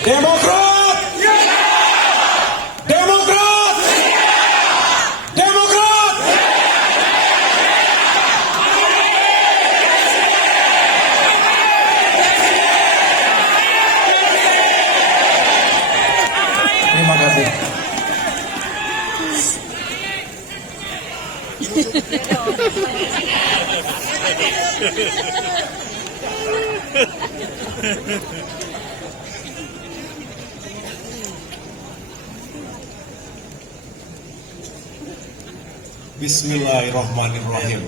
Demokrat! Demokrat! Demokrat! Terima kasih. Bismillahirrahmanirrahim.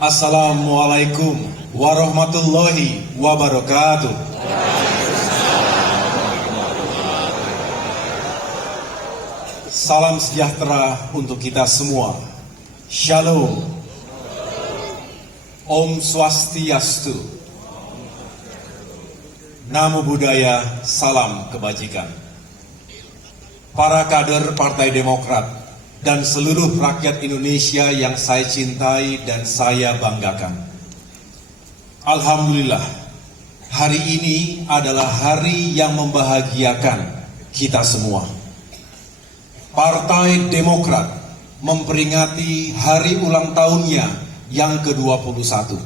Assalamualaikum warahmatullahi wabarakatuh. Salam sejahtera untuk kita semua. Shalom. Om Swastiastu. Namo Buddhaya, salam kebajikan. Para kader Partai Demokrat dan seluruh rakyat Indonesia yang saya cintai dan saya banggakan. Alhamdulillah, hari ini adalah hari yang membahagiakan kita semua. Partai Demokrat memperingati hari ulang tahunnya yang ke-21.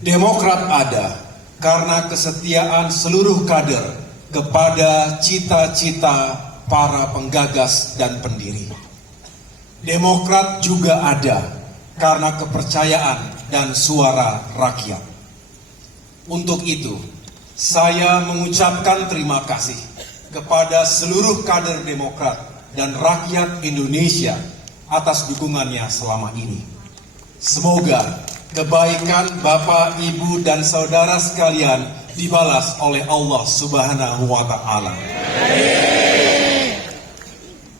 Demokrat ada karena kesetiaan seluruh kader kepada cita-cita para penggagas dan pendiri. Demokrat juga ada karena kepercayaan dan suara rakyat. Untuk itu, saya mengucapkan terima kasih kepada seluruh kader Demokrat dan rakyat Indonesia atas dukungannya selama ini. Semoga kebaikan Bapak, Ibu, dan saudara sekalian dibalas oleh Allah Subhanahu wa Ta'ala.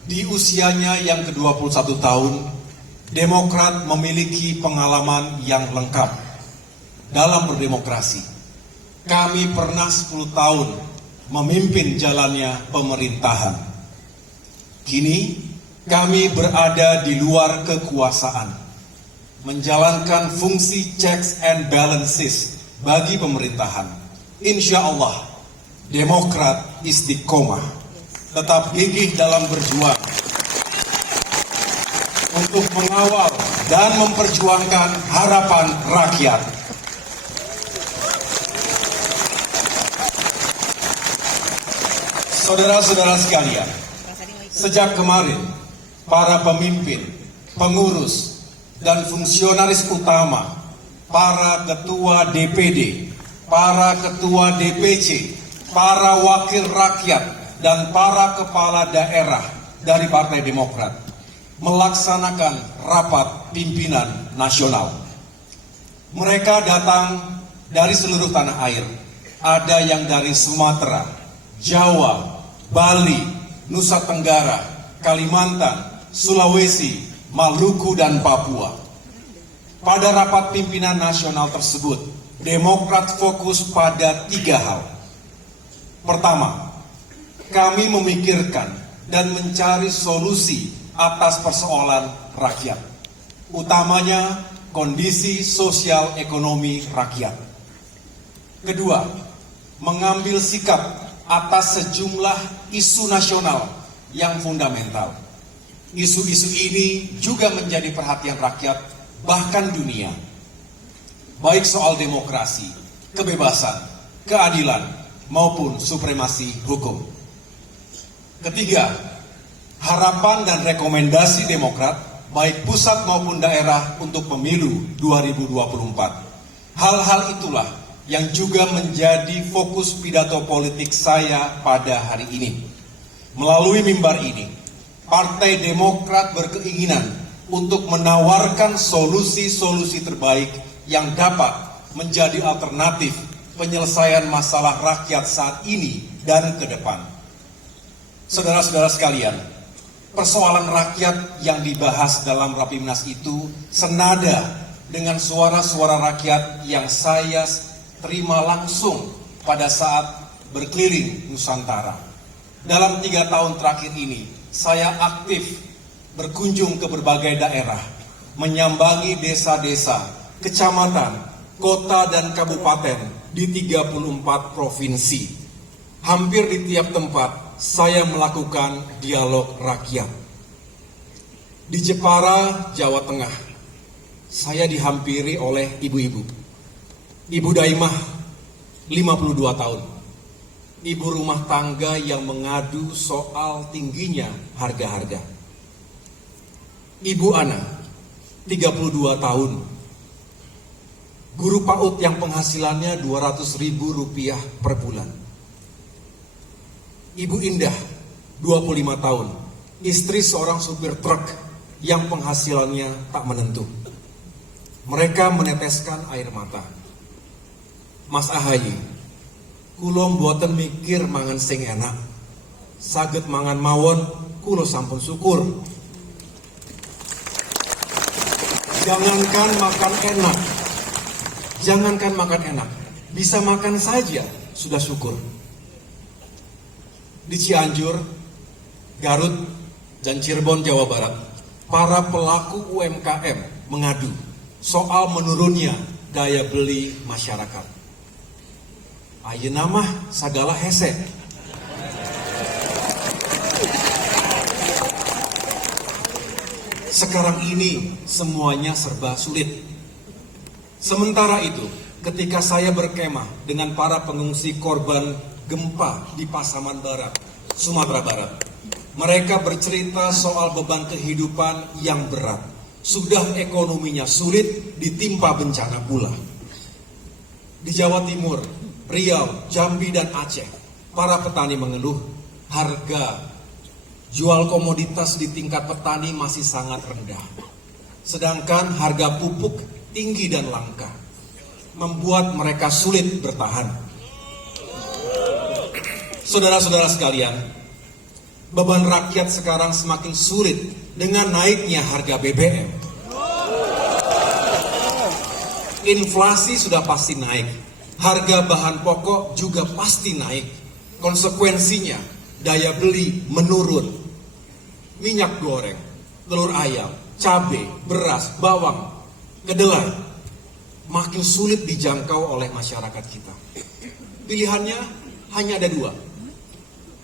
Di usianya yang ke-21 tahun, Demokrat memiliki pengalaman yang lengkap dalam berdemokrasi. Kami pernah 10 tahun memimpin jalannya pemerintahan. Kini kami berada di luar kekuasaan, menjalankan fungsi checks and balances bagi pemerintahan. Insya Allah, Demokrat istiqomah, tetap gigih dalam berjuang untuk mengawal dan memperjuangkan harapan rakyat. Saudara-saudara sekalian, sejak kemarin, para pemimpin, pengurus, dan fungsionaris utama, para ketua DPD, para ketua DPC, para wakil rakyat, dan para kepala daerah dari Partai Demokrat melaksanakan rapat pimpinan nasional. Mereka datang dari seluruh tanah air, ada yang dari Sumatera, Jawa, Bali, Nusa Tenggara, Kalimantan, Sulawesi, Maluku, dan Papua. Pada rapat pimpinan nasional tersebut, Demokrat fokus pada 3 hal. Pertama, kami memikirkan dan mencari solusi atas persoalan rakyat, utamanya kondisi sosial ekonomi rakyat. Kedua, mengambil sikap atas sejumlah isu nasional yang fundamental. Isu-isu ini juga menjadi perhatian rakyat, bahkan dunia. Baik soal demokrasi, kebebasan, keadilan, maupun supremasi hukum. Ketiga, harapan dan rekomendasi Demokrat, baik pusat maupun daerah untuk pemilu 2024. Hal-hal itulah yang juga menjadi fokus pidato politik saya pada hari ini. Melalui mimbar ini, Partai Demokrat berkeinginan untuk menawarkan solusi-solusi terbaik yang dapat menjadi alternatif penyelesaian masalah rakyat saat ini dan ke depan. Saudara-saudara sekalian, persoalan rakyat yang dibahas dalam Rapimnas itu senada dengan suara-suara rakyat yang saya terima langsung pada saat berkeliling Nusantara. Dalam 3 tahun terakhir ini, saya aktif berkunjung ke berbagai daerah, menyambangi desa-desa, kecamatan, kota dan kabupaten di 34 provinsi. Hampir di tiap tempat saya melakukan dialog rakyat. Di Jepara, Jawa Tengah, saya dihampiri oleh ibu-ibu. Ibu Daimah, 52 tahun. Ibu rumah tangga yang mengadu soal tingginya harga-harga. Ibu Ana, 32 tahun. Guru PAUD yang penghasilannya Rp200.000 per bulan. Ibu Indah, 25 tahun. Istri seorang supir truk yang penghasilannya tak menentu. Mereka meneteskan air mata. Mas Ahaye, kulo mboten mikir mangan sing enak. Saged mangan mawon, kulo sampun syukur. Jangankan makan enak, bisa makan saja sudah syukur. Di Cianjur, Garut, dan Cirebon, Jawa Barat, para pelaku UMKM mengadu soal menurunnya daya beli masyarakat. Ayeuna mah sagala hese. Sekarang ini semuanya serba sulit. Sementara itu, ketika saya berkemah dengan para pengungsi korban gempa di Pasaman Barat, Sumatera Barat, mereka bercerita soal beban kehidupan yang berat. Sudah ekonominya sulit, ditimpa bencana pula. Di Jawa Timur, Riau, Jambi, dan Aceh, para petani mengeluh harga jual komoditas di tingkat petani masih sangat rendah. Sedangkan harga pupuk tinggi dan langka, membuat mereka sulit bertahan. Saudara-saudara sekalian, beban rakyat sekarang semakin sulit dengan naiknya harga BBM. Inflasi sudah pasti naik, harga bahan pokok juga pasti naik. Konsekuensinya, daya beli menurun. Minyak goreng, telur ayam, cabai, beras, bawang, kedelai makin sulit dijangkau oleh masyarakat kita. Pilihannya hanya ada dua.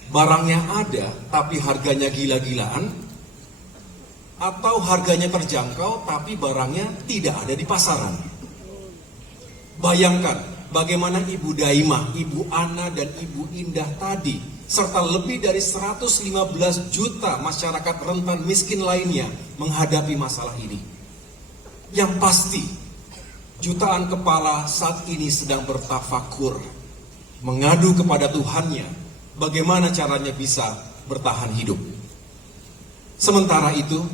Barangnya ada tapi harganya gila-gilaan, atau harganya terjangkau tapi barangnya tidak ada di pasaran. Bayangkan bagaimana Ibu Daimah, Ibu Ana, dan Ibu Indah tadi, serta lebih dari 115 juta masyarakat rentan miskin lainnya menghadapi masalah ini. Yang pasti, jutaan kepala saat ini sedang bertafakur, mengadu kepada Tuhannya, bagaimana caranya bisa bertahan hidup. Sementara itu,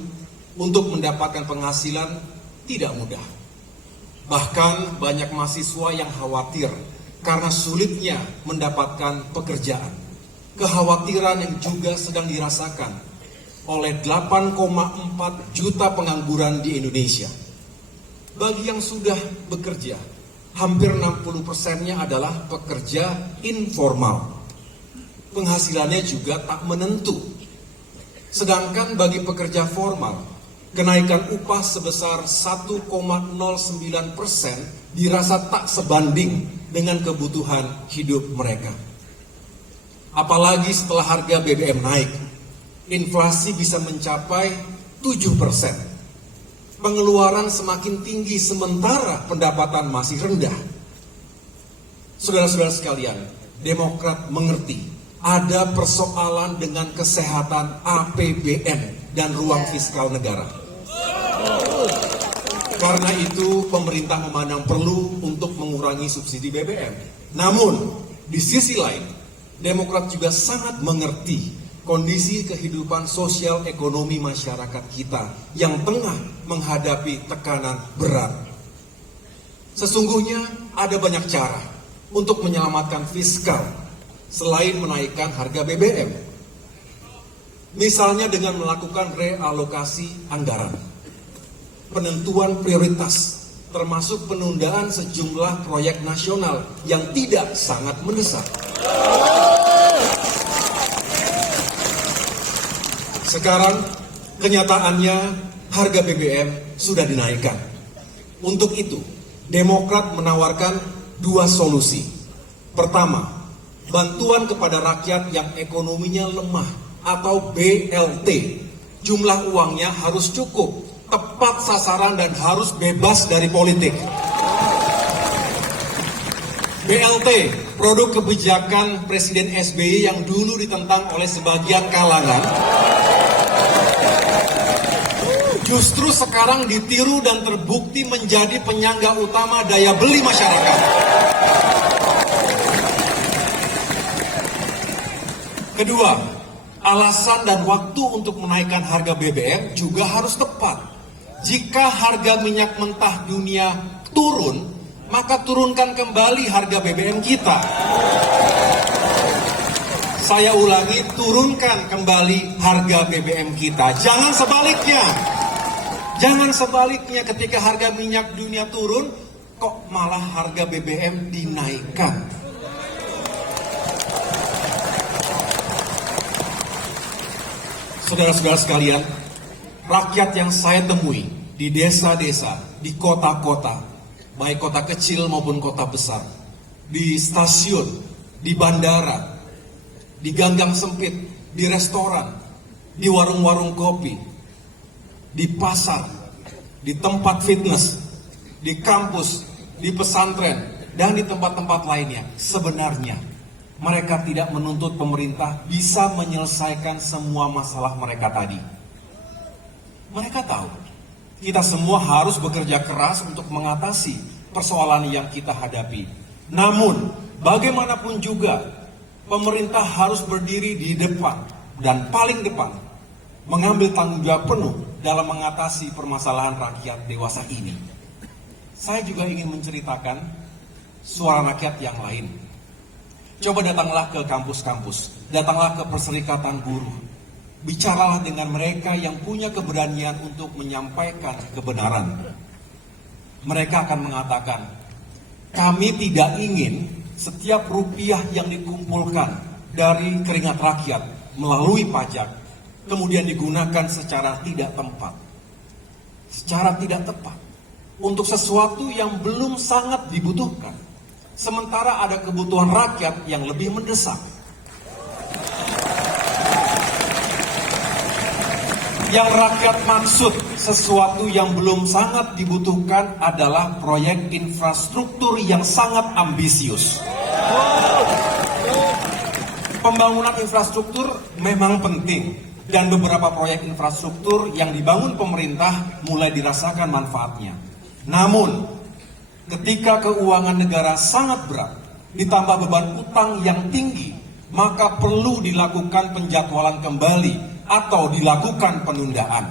untuk mendapatkan penghasilan tidak mudah. Bahkan banyak mahasiswa yang khawatir karena sulitnya mendapatkan pekerjaan. Kekhawatiran yang juga sedang dirasakan oleh 8,4 juta pengangguran di Indonesia. Bagi yang sudah bekerja, hampir 60%-nya adalah pekerja informal. Penghasilannya juga tak menentu. Sedangkan bagi pekerja formal, kenaikan upah sebesar 1,09% dirasa tak sebanding dengan kebutuhan hidup mereka. Apalagi setelah harga BBM naik, inflasi bisa mencapai 7%. Pengeluaran semakin tinggi sementara pendapatan masih rendah. Saudara-saudara sekalian, Demokrat mengerti ada persoalan dengan kesehatan APBN dan ruang fiskal negara. Karena itu pemerintah memandang perlu untuk mengurangi subsidi BBM. Namun di sisi lain, Demokrat juga sangat mengerti kondisi kehidupan sosial ekonomi masyarakat kita yang tengah menghadapi tekanan berat. Sesungguhnya ada banyak cara untuk menyelamatkan fiskal selain menaikkan harga BBM. Misalnya dengan melakukan realokasi anggaran, penentuan prioritas, termasuk penundaan sejumlah proyek nasional yang tidak sangat mendesak. Sekarang kenyataannya harga BBM sudah dinaikkan. Untuk itu, Demokrat menawarkan dua solusi. Pertama, bantuan kepada rakyat yang ekonominya lemah atau BLT. Jumlah uangnya harus cukup, tepat sasaran dan harus bebas dari politik. BLT, produk kebijakan Presiden SBY yang dulu ditentang oleh sebagian kalangan, justru sekarang ditiru dan terbukti menjadi penyangga utama daya beli masyarakat. Kedua, alasan dan waktu untuk menaikkan harga BBM juga harus tepat. Jika harga minyak mentah dunia turun, maka turunkan kembali harga BBM kita. Saya ulangi, turunkan kembali harga BBM kita. Jangan sebaliknya. Jangan sebaliknya, ketika harga minyak dunia turun, kok malah harga BBM dinaikkan. Saudara-saudara sekalian, rakyat yang saya temui di desa-desa, di kota-kota, baik kota kecil maupun kota besar, di stasiun, di bandara, di ganggang sempit, di restoran, di warung-warung kopi, di pasar, di tempat fitness, di kampus, di pesantren, dan di tempat-tempat lainnya. Sebenarnya mereka tidak menuntut pemerintah bisa menyelesaikan semua masalah mereka tadi. Mereka tahu kita semua harus bekerja keras untuk mengatasi persoalan yang kita hadapi. Namun, bagaimanapun juga, pemerintah harus berdiri di depan dan paling depan, mengambil tanggung jawab penuh dalam mengatasi permasalahan rakyat dewasa ini. Saya juga ingin menceritakan suara rakyat yang lain. Coba datanglah ke kampus-kampus, datanglah ke perserikatan buruh. Bicaralah dengan mereka yang punya keberanian untuk menyampaikan kebenaran. Mereka akan mengatakan, kami tidak ingin setiap rupiah yang dikumpulkan dari keringat rakyat melalui pajak kemudian digunakan secara tidak tepat untuk sesuatu yang belum sangat dibutuhkan, sementara ada kebutuhan rakyat yang lebih mendesak. Yang rakyat maksud sesuatu yang belum sangat dibutuhkan adalah proyek infrastruktur yang sangat ambisius. Pembangunan infrastruktur memang penting, dan beberapa proyek infrastruktur yang dibangun pemerintah mulai dirasakan manfaatnya. Namun, ketika keuangan negara sangat berat, ditambah beban utang yang tinggi, maka perlu dilakukan penjadwalan kembali atau dilakukan penundaan.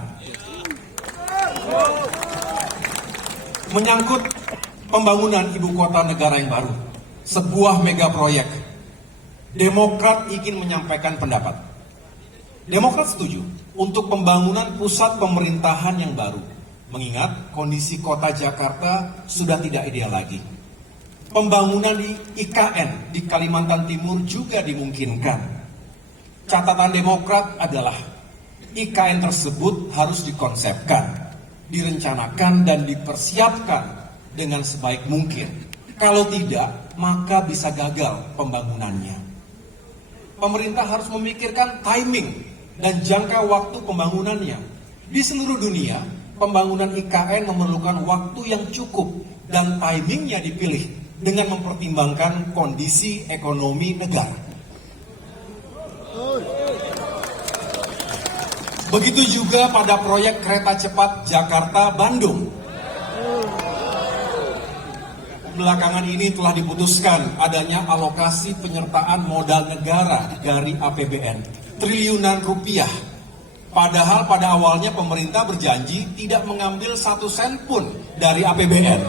Menyangkut pembangunan ibu kota negara yang baru, sebuah mega proyek, Demokrat ingin menyampaikan pendapat. Demokrat setuju untuk pembangunan pusat pemerintahan yang baru, mengingat kondisi kota Jakarta sudah tidak ideal lagi. Pembangunan di IKN di Kalimantan Timur juga dimungkinkan. Catatan Demokrat adalah IKN tersebut harus dikonsepkan, direncanakan dan dipersiapkan dengan sebaik mungkin. Kalau tidak, maka bisa gagal pembangunannya. Pemerintah harus memikirkan timing dan jangka waktu pembangunannya. Di seluruh dunia, pembangunan IKN memerlukan waktu yang cukup dan timingnya dipilih dengan mempertimbangkan kondisi ekonomi negara. Begitu juga pada proyek kereta cepat Jakarta-Bandung. Belakangan ini telah diputuskan adanya alokasi penyertaan modal negara dari APBN, triliunan rupiah. Padahal pada awalnya pemerintah berjanji tidak mengambil 1 sen pun dari APBN.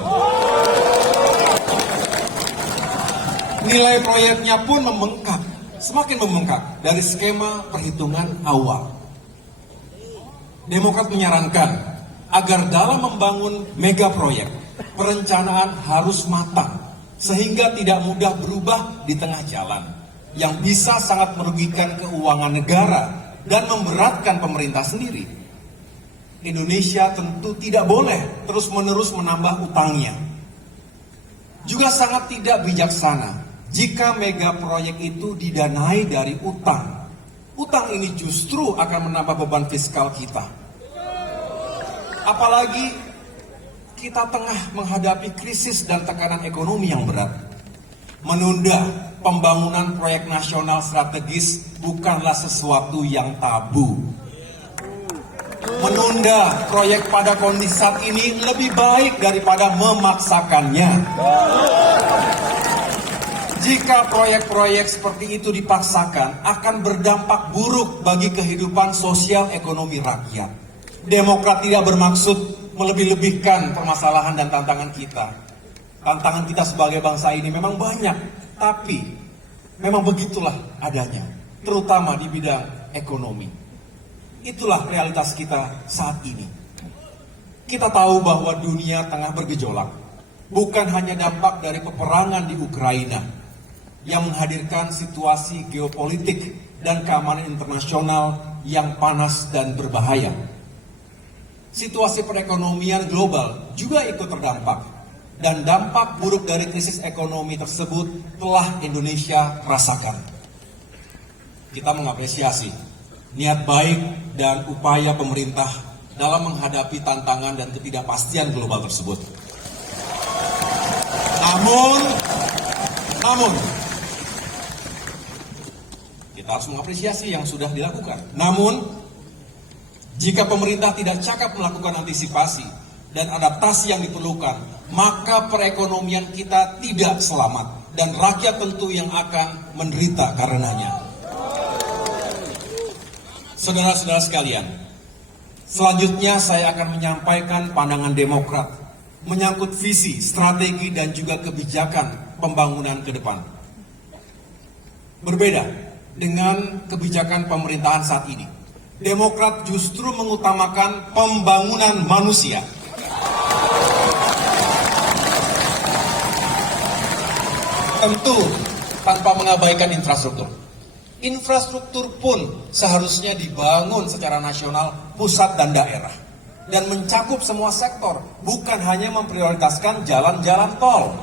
Nilai proyeknya pun membengkak, semakin membengkak dari skema perhitungan awal. Demokrat menyarankan agar dalam membangun mega proyek, perencanaan harus matang sehingga tidak mudah berubah di tengah jalan, yang bisa sangat merugikan keuangan negara dan memberatkan pemerintah sendiri. Indonesia tentu tidak boleh terus-menerus menambah utangnya. Juga sangat tidak bijaksana jika mega proyek itu didanai dari utang. Utang ini justru akan menambah beban fiskal kita. Apalagi kita tengah menghadapi krisis dan tekanan ekonomi yang berat. Menunda pembangunan proyek nasional strategis bukanlah sesuatu yang tabu. Menunda proyek pada kondisi saat ini lebih baik daripada memaksakannya. Jika proyek-proyek seperti itu dipaksakan, akan berdampak buruk bagi kehidupan sosial ekonomi rakyat. Demokrat tidak bermaksud melebih-lebihkan permasalahan dan tantangan kita. Tantangan kita sebagai bangsa ini memang banyak, tapi memang begitulah adanya, terutama di bidang ekonomi. Itulah realitas kita saat ini. Kita tahu bahwa dunia tengah bergejolak, bukan hanya dampak dari peperangan di Ukraina yang menghadirkan situasi geopolitik dan keamanan internasional yang panas dan berbahaya. Situasi perekonomian global juga ikut terdampak, dan dampak buruk dari krisis ekonomi tersebut telah Indonesia rasakan. Kita mengapresiasi niat baik dan upaya pemerintah dalam menghadapi tantangan dan ketidakpastian global tersebut. Namun, kita harus mengapresiasi yang sudah dilakukan. Namun, jika pemerintah tidak cakap melakukan antisipasi dan adaptasi yang diperlukan, maka perekonomian kita tidak selamat dan rakyat tentu yang akan menderita karenanya. Saudara-saudara sekalian, selanjutnya saya akan menyampaikan pandangan Demokrat menyangkut visi, strategi, dan juga kebijakan pembangunan ke depan. Berbeda dengan kebijakan pemerintahan saat ini, Demokrat justru mengutamakan pembangunan manusia. Tentu tanpa mengabaikan infrastruktur. Infrastruktur pun seharusnya dibangun secara nasional, pusat dan daerah, dan mencakup semua sektor, bukan hanya memprioritaskan jalan-jalan tol.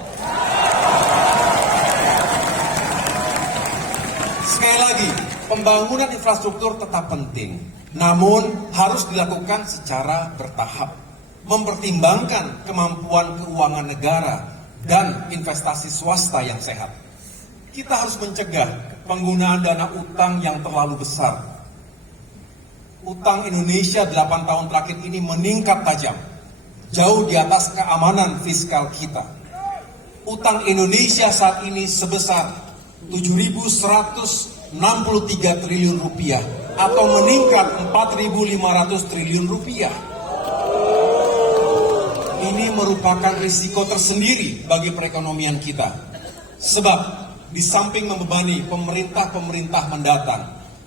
Sekali lagi, pembangunan infrastruktur tetap penting, namun harus dilakukan secara bertahap, mempertimbangkan kemampuan keuangan negara dan investasi swasta yang sehat. Kita harus mencegah penggunaan dana utang yang terlalu besar. Utang Indonesia 8 tahun terakhir ini meningkat tajam, jauh di atas keamanan fiskal kita. Utang Indonesia saat ini sebesar 7.163 triliun rupiah atau meningkat 4.500 triliun rupiah. Ini merupakan risiko tersendiri bagi perekonomian kita. Sebab di samping membebani pemerintah-pemerintah mendatang,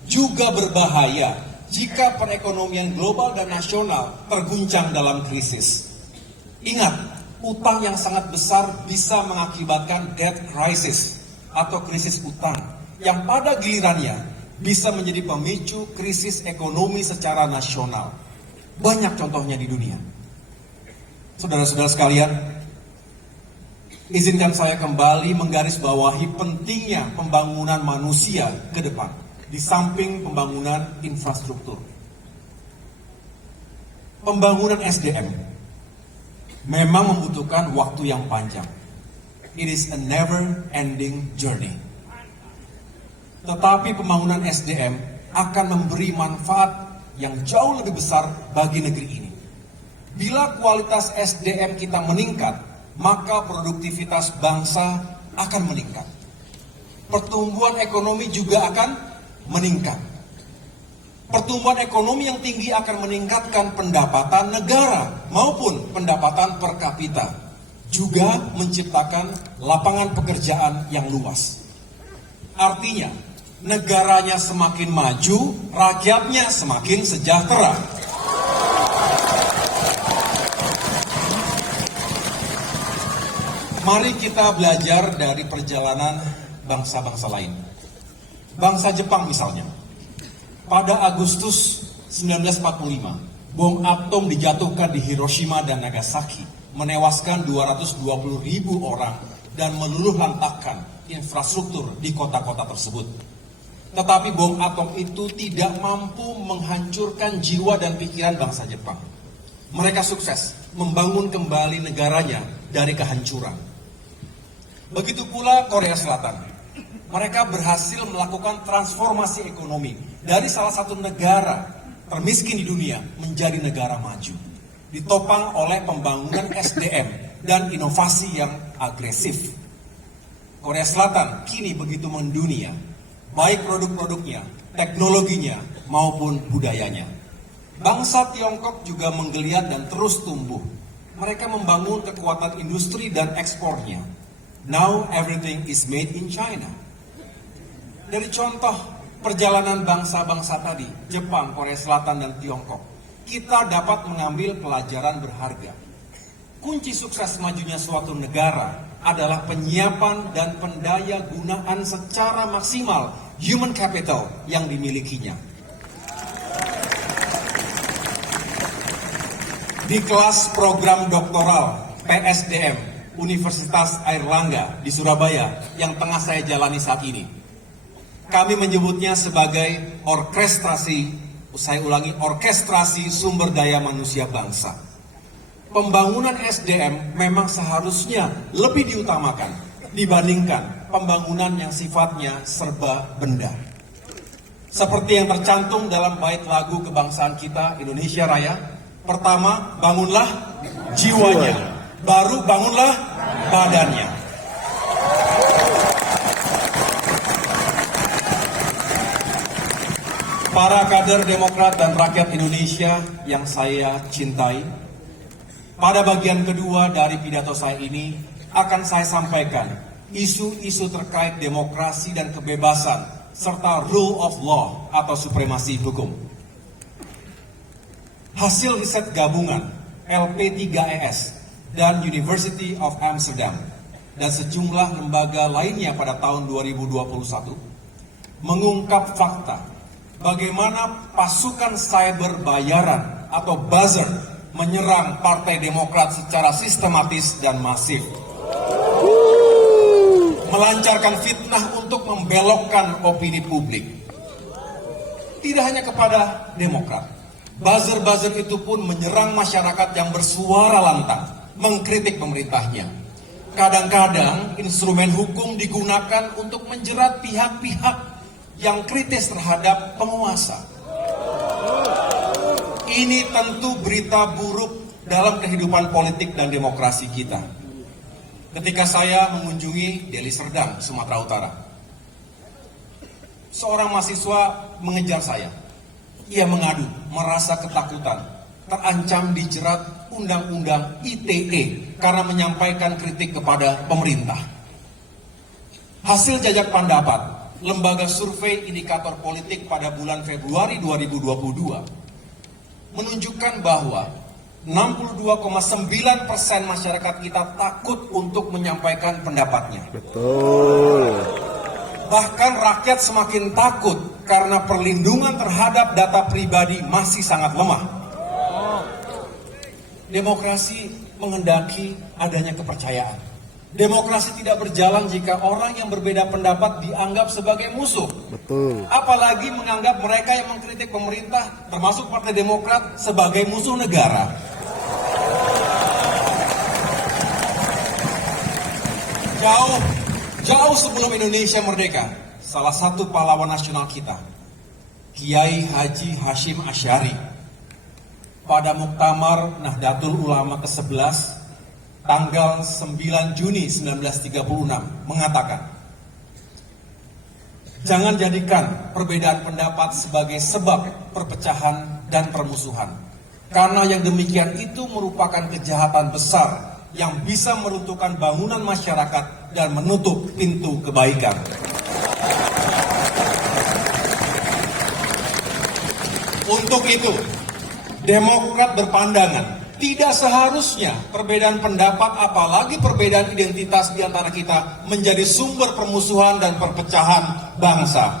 juga berbahaya jika perekonomian global dan nasional terguncang dalam krisis. Ingat, utang yang sangat besar bisa mengakibatkan debt crisis atau krisis utang, yang pada gilirannya bisa menjadi pemicu krisis ekonomi secara nasional. Banyak contohnya di dunia. Saudara-saudara sekalian, izinkan saya kembali menggarisbawahi pentingnya pembangunan manusia ke depan, di samping pembangunan infrastruktur. Pembangunan SDM memang membutuhkan waktu yang panjang. It is a never-ending journey. Tetapi pembangunan SDM akan memberi manfaat yang jauh lebih besar bagi negeri ini. Bila kualitas SDM kita meningkat, maka produktivitas bangsa akan meningkat. Pertumbuhan ekonomi juga akan meningkat. Pertumbuhan ekonomi yang tinggi akan meningkatkan pendapatan negara maupun pendapatan per kapita. Juga menciptakan lapangan pekerjaan yang luas. Artinya, negaranya semakin maju, rakyatnya semakin sejahtera. Mari kita belajar dari perjalanan bangsa-bangsa lain. Bangsa Jepang misalnya. Pada Agustus 1945, bom atom dijatuhkan di Hiroshima dan Nagasaki, menewaskan 220.000 orang dan meluluh lantakkan infrastruktur di kota-kota tersebut. Tetapi bom atom itu tidak mampu menghancurkan jiwa dan pikiran bangsa Jepang. Mereka sukses membangun kembali negaranya dari kehancuran. Begitu pula Korea Selatan. Mereka berhasil melakukan transformasi ekonomi dari salah satu negara termiskin di dunia menjadi negara maju. Ditopang oleh pembangunan SDM dan inovasi yang agresif. Korea Selatan kini begitu mendunia, baik produk-produknya, teknologinya, maupun budayanya. Bangsa Tiongkok juga menggeliat dan terus tumbuh. Mereka membangun kekuatan industri dan ekspornya. Now everything is made in China. Dari contoh perjalanan bangsa-bangsa tadi, Jepang, Korea Selatan, dan Tiongkok, kita dapat mengambil pelajaran berharga. Kunci sukses majunya suatu negara adalah penyiapan dan pendaya gunaan secara maksimal human capital yang dimilikinya. Di kelas program doktoral PSDM Universitas Airlangga di Surabaya yang tengah saya jalani saat ini, kami menyebutnya sebagai orkestrasi sumber daya manusia bangsa. Pembangunan SDM memang seharusnya lebih diutamakan dibandingkan pembangunan yang sifatnya serba benda. Seperti yang tercantum dalam bait lagu kebangsaan kita Indonesia Raya, pertama bangunlah jiwanya, baru bangunlah badannya. Para kader Demokrat dan rakyat Indonesia yang saya cintai, pada bagian kedua dari pidato saya ini akan saya sampaikan isu-isu terkait demokrasi dan kebebasan serta rule of law atau supremasi hukum. Hasil riset gabungan LP3ES dan University of Amsterdam dan sejumlah lembaga lainnya pada tahun 2021 mengungkap fakta bagaimana pasukan cyber bayaran atau buzzer menyerang Partai Demokrat secara sistematis dan masif. Melancarkan fitnah untuk membelokkan opini publik. Tidak hanya kepada Demokrat, buzzer-buzzer itu pun menyerang masyarakat yang bersuara lantang, mengkritik pemerintahnya. Kadang-kadang instrumen hukum digunakan untuk menjerat pihak-pihak yang kritis terhadap penguasa. Ini tentu berita buruk dalam kehidupan politik dan demokrasi kita. Ketika saya mengunjungi Deli Serdang, Sumatera Utara, seorang mahasiswa mengejar saya. Ia mengadu, merasa ketakutan, terancam dijerat Undang-Undang ITE karena menyampaikan kritik kepada pemerintah. Hasil jajak pendapat Lembaga Survei Indikator Politik pada bulan Februari 2022 menunjukkan bahwa 62,9% masyarakat kita takut untuk menyampaikan pendapatnya. Betul. Bahkan rakyat semakin takut karena perlindungan terhadap data pribadi masih sangat lemah. Demokrasi menghendaki adanya kepercayaan. Demokrasi tidak berjalan jika orang yang berbeda pendapat dianggap sebagai musuh. Betul. Apalagi menganggap mereka yang mengkritik pemerintah, termasuk Partai Demokrat, sebagai musuh negara. Jauh sebelum Indonesia merdeka, salah satu pahlawan nasional kita, Kiai Haji Hashim Asy'ari, pada Muktamar Nahdlatul Ulama ke-11, tanggal 9 Juni 1936 mengatakan, jangan jadikan perbedaan pendapat sebagai sebab perpecahan dan permusuhan. Karena yang demikian itu merupakan kejahatan besar yang bisa meruntuhkan bangunan masyarakat dan menutup pintu kebaikan. Untuk itu, Demokrat berpandangan tidak seharusnya perbedaan pendapat, apalagi perbedaan identitas di antara kita, menjadi sumber permusuhan dan perpecahan bangsa.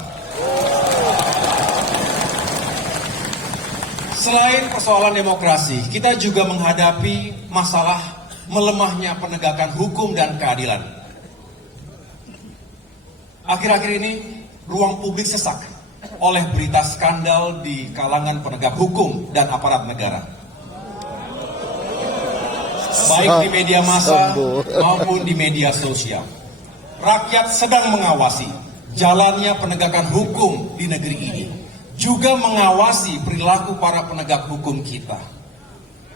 Selain persoalan demokrasi, kita juga menghadapi masalah melemahnya penegakan hukum dan keadilan. Akhir-akhir ini ruang publik sesak oleh berita skandal di kalangan penegak hukum dan aparat negara. Baik di media massa maupun di media sosial. Rakyat sedang mengawasi jalannya penegakan hukum di negeri ini. Juga mengawasi perilaku para penegak hukum kita.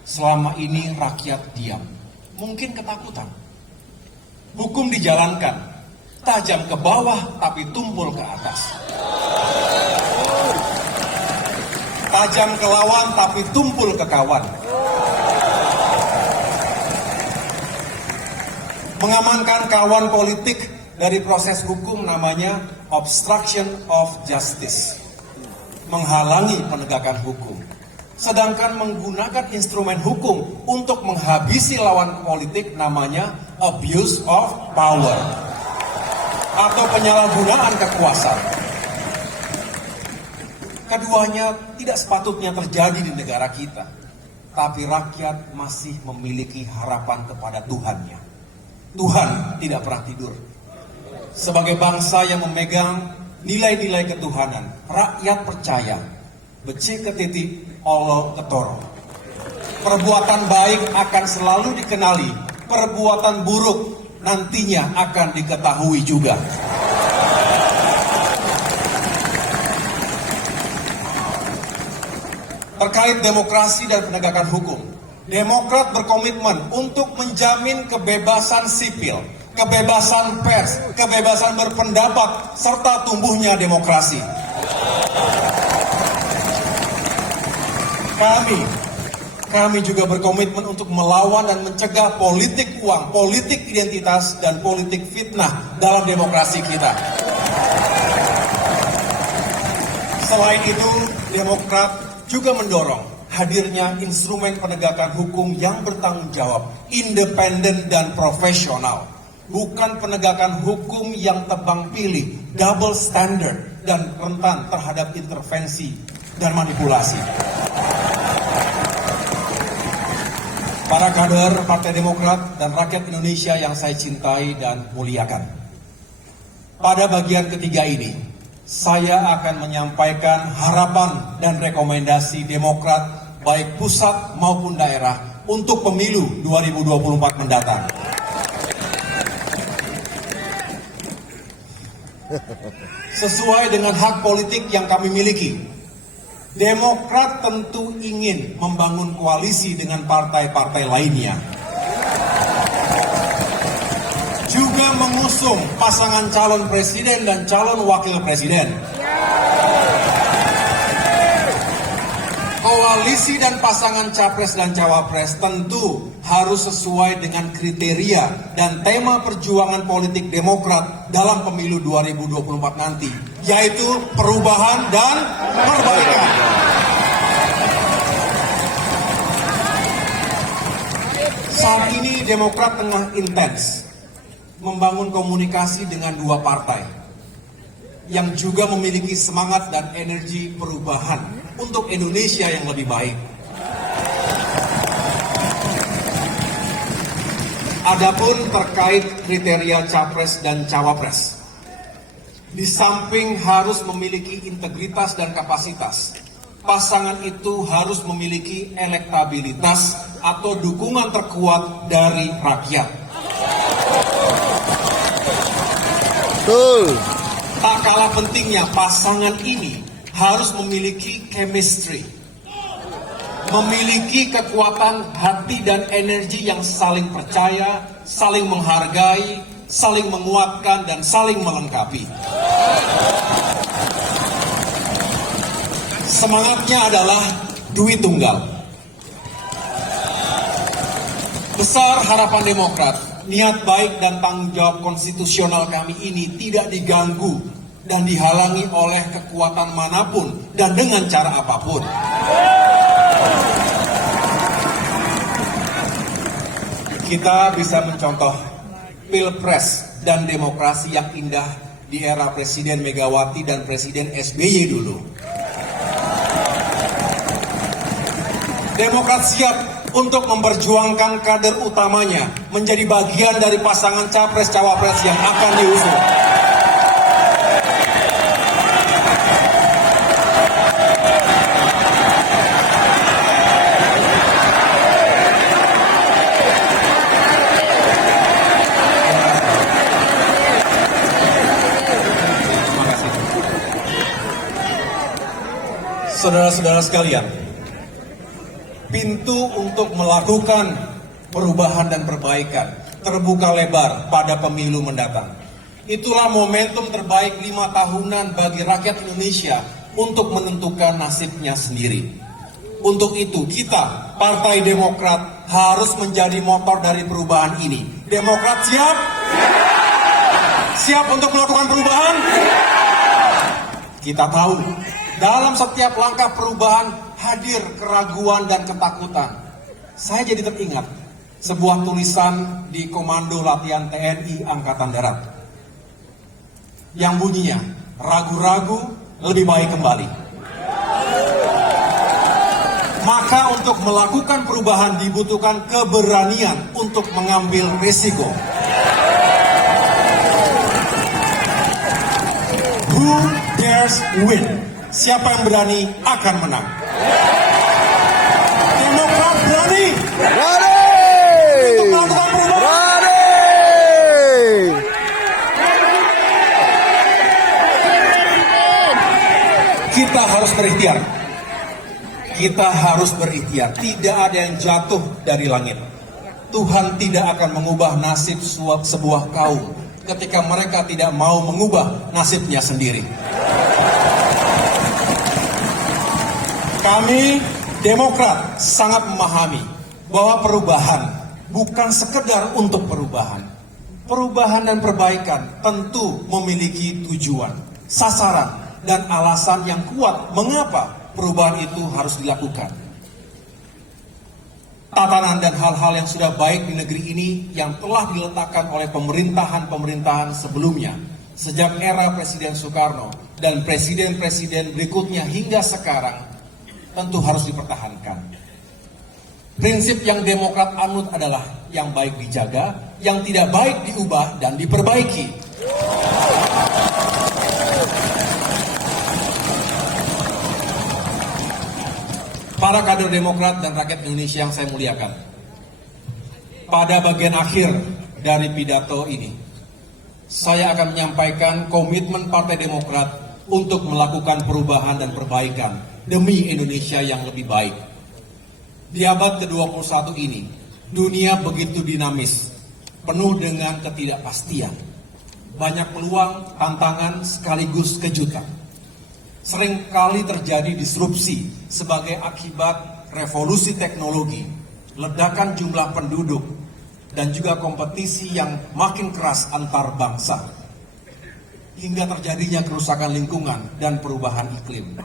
Selama ini rakyat diam. Mungkin ketakutan. Hukum dijalankan, tajam ke bawah tapi tumpul ke atas. Tajam ke lawan tapi tumpul ke kawan. Mengamankan kawan politik dari proses hukum namanya obstruction of justice. Menghalangi penegakan hukum. Sedangkan menggunakan instrumen hukum untuk menghabisi lawan politik namanya abuse of power atau penyalahgunaan kekuasaan. Keduanya tidak sepatutnya terjadi di negara kita, tapi rakyat masih memiliki harapan kepada Tuhannya. Tuhan tidak pernah tidur. Sebagai bangsa yang memegang nilai-nilai ketuhanan, rakyat percaya becik ketiti Allah ketoro. Perbuatan baik akan selalu dikenali, perbuatan buruk nantinya akan diketahui juga. Terkait demokrasi dan penegakan hukum, Demokrat berkomitmen untuk menjamin kebebasan sipil, kebebasan pers, kebebasan berpendapat, serta tumbuhnya demokrasi. Kami juga berkomitmen untuk melawan dan mencegah politik uang, politik identitas, dan politik fitnah dalam demokrasi kita. Selain itu, Demokrat juga mendorong hadirnya instrumen penegakan hukum yang bertanggung jawab, independen dan profesional. Bukan penegakan hukum yang tebang pilih, double standard, dan rentan terhadap intervensi dan manipulasi. Para kader Partai Demokrat dan rakyat Indonesia yang saya cintai dan muliakan. Pada bagian ketiga ini, saya akan menyampaikan harapan dan rekomendasi Demokrat baik pusat maupun daerah untuk pemilu 2024 mendatang. Sesuai dengan hak politik yang kami miliki, Demokrat tentu ingin membangun koalisi dengan partai-partai lainnya. Juga mengusung pasangan calon presiden dan calon wakil presiden. Koalisi dan pasangan capres dan cawapres tentu harus sesuai dengan kriteria dan tema perjuangan politik Demokrat dalam pemilu 2024 nanti, yaitu perubahan dan perbaikan. Saat ini Demokrat tengah intens membangun komunikasi dengan dua partai yang juga memiliki semangat dan energi perubahan untuk Indonesia yang lebih baik. Adapun terkait kriteria capres dan cawapres, di samping harus memiliki integritas dan kapasitas, pasangan itu harus memiliki elektabilitas atau dukungan terkuat dari rakyat. Betul. Tak kalah pentingnya, pasangan ini harus memiliki chemistry, memiliki kekuatan hati dan energi yang saling percaya, saling menghargai, saling menguatkan, dan saling melengkapi. Semangatnya adalah duit tunggal. Besar harapan Demokrat, niat baik dan tanggung jawab konstitusional kami ini tidak diganggu dan dihalangi oleh kekuatan manapun dan dengan cara apapun. Kita bisa mencontoh Pilpres dan demokrasi yang indah di era Presiden Megawati dan Presiden SBY dulu. Demokrat siap untuk memperjuangkan kader utamanya menjadi bagian dari pasangan capres-cawapres yang akan diusung. Saudara-saudara sekalian, pintu untuk melakukan perubahan dan perbaikan terbuka lebar pada pemilu mendatang. Itulah momentum terbaik 5 tahunan bagi rakyat Indonesia untuk menentukan nasibnya sendiri. Untuk itu kita, Partai Demokrat, harus menjadi motor dari perubahan ini. Demokrat siap? Siap untuk melakukan perubahan? Kita tahu, dalam setiap langkah perubahan hadir keraguan dan ketakutan. Saya jadi teringat sebuah tulisan di Komando Latihan TNI Angkatan Darat yang bunyinya, ragu-ragu lebih baik kembali. Maka untuk melakukan perubahan dibutuhkan keberanian untuk mengambil risiko. Who dares win? Siapa yang berani akan menang. Demokrat berani. Berani. Untuk melakukan perubahan. Berani. Kita harus berikhtiar. Kita harus berikhtiar. Tidak ada yang jatuh dari langit. Tuhan tidak akan mengubah nasib sebuah kaum ketika mereka tidak mau mengubah nasibnya sendiri. Kami Demokrat sangat memahami bahwa perubahan bukan sekedar untuk perubahan. Perubahan dan perbaikan tentu memiliki tujuan, sasaran, dan alasan yang kuat mengapa perubahan itu harus dilakukan. Tatanan dan hal-hal yang sudah baik di negeri ini yang telah diletakkan oleh pemerintahan-pemerintahan sebelumnya, sejak era Presiden Soekarno dan presiden-presiden berikutnya hingga sekarang, tentu harus dipertahankan. Prinsip yang Demokrat anut adalah yang baik dijaga, yang tidak baik diubah dan diperbaiki. Para kader Demokrat dan rakyat Indonesia yang saya muliakan, pada bagian akhir dari pidato ini, saya akan menyampaikan komitmen Partai Demokrat untuk melakukan perubahan dan perbaikan demi Indonesia yang lebih baik. Di abad ke-21 ini, dunia begitu dinamis, penuh dengan ketidakpastian. Banyak peluang, tantangan, sekaligus kejutan. Seringkali terjadi disrupsi sebagai akibat revolusi teknologi, ledakan jumlah penduduk, dan juga kompetisi yang makin keras antar bangsa, hingga terjadinya kerusakan lingkungan dan perubahan iklim.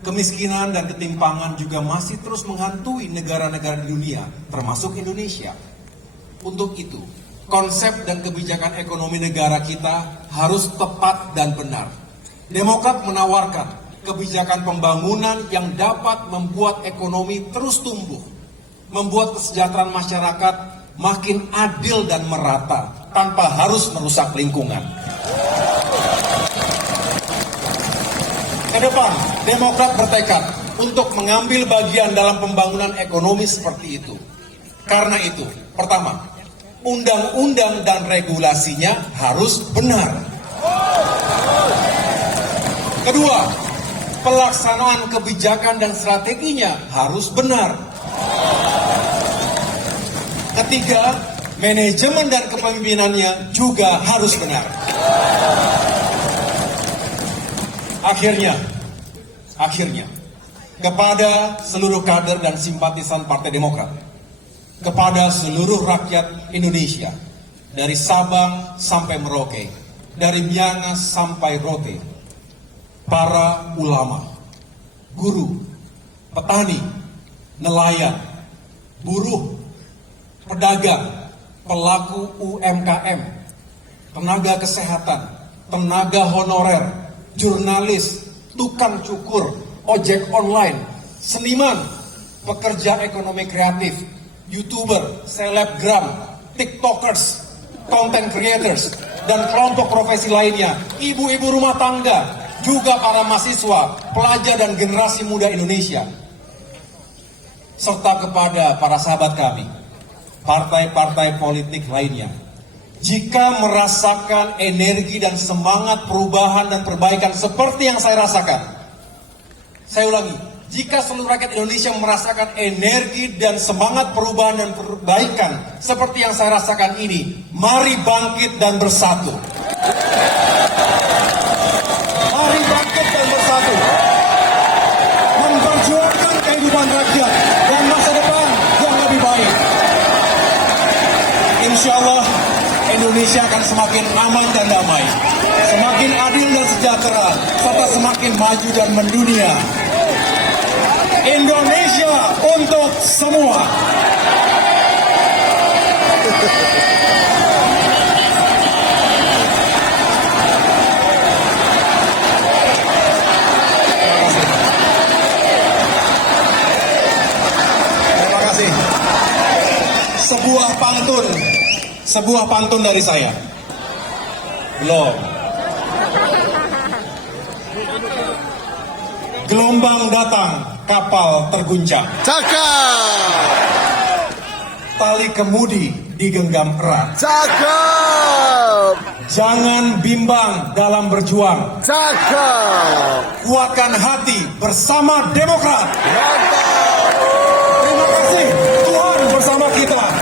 Kemiskinan dan ketimpangan juga masih terus menghantui negara-negara di dunia, termasuk Indonesia. Untuk itu, konsep dan kebijakan ekonomi negara kita harus tepat dan benar. Demokrat menawarkan kebijakan pembangunan yang dapat membuat ekonomi terus tumbuh, membuat kesejahteraan masyarakat makin adil dan merata, tanpa harus merusak lingkungan. Kedepan, Demokrat bertekad untuk mengambil bagian dalam pembangunan ekonomi seperti itu. Karena itu, pertama, undang-undang dan regulasinya harus benar. Kedua, pelaksanaan kebijakan dan strateginya harus benar. Ketiga, manajemen dan kepemimpinannya juga harus benar. Akhirnya, kepada seluruh kader dan simpatisan Partai Demokrat, kepada seluruh rakyat Indonesia, dari Sabang sampai Merauke, dari Miangas sampai Rote, para ulama, guru, petani, nelayan, buruh, pedagang, pelaku UMKM, tenaga kesehatan, tenaga honorer, jurnalis, tukang cukur, ojek online, seniman, pekerja ekonomi kreatif, YouTuber, selebgram, TikTokers, content creators, dan kelompok profesi lainnya, ibu-ibu rumah tangga, juga para mahasiswa, pelajar dan generasi muda Indonesia, serta kepada para sahabat kami, partai-partai politik lainnya. Jika merasakan energi dan semangat perubahan dan perbaikan seperti yang saya rasakan, saya ulangi, jika seluruh rakyat Indonesia merasakan energi dan semangat perubahan dan perbaikan seperti yang saya rasakan ini, mari bangkit dan bersatu. Mari bangkit dan bersatu. Memperjuangkan kehidupan rakyat dan masa depan yang lebih baik. Insya Allah Indonesia akan semakin aman dan damai, semakin adil dan sejahtera, serta semakin maju dan mendunia. Indonesia untuk semua. Terima kasih. Sebuah pantun dari saya. Belum. Gelombang datang, kapal terguncang. Cakep. Tali kemudi digenggam erat. Cakep. Jangan bimbang dalam berjuang. Cakep. Kuatkan hati bersama Demokrat. Mantap. Terima kasih. Tuhan bersama kita.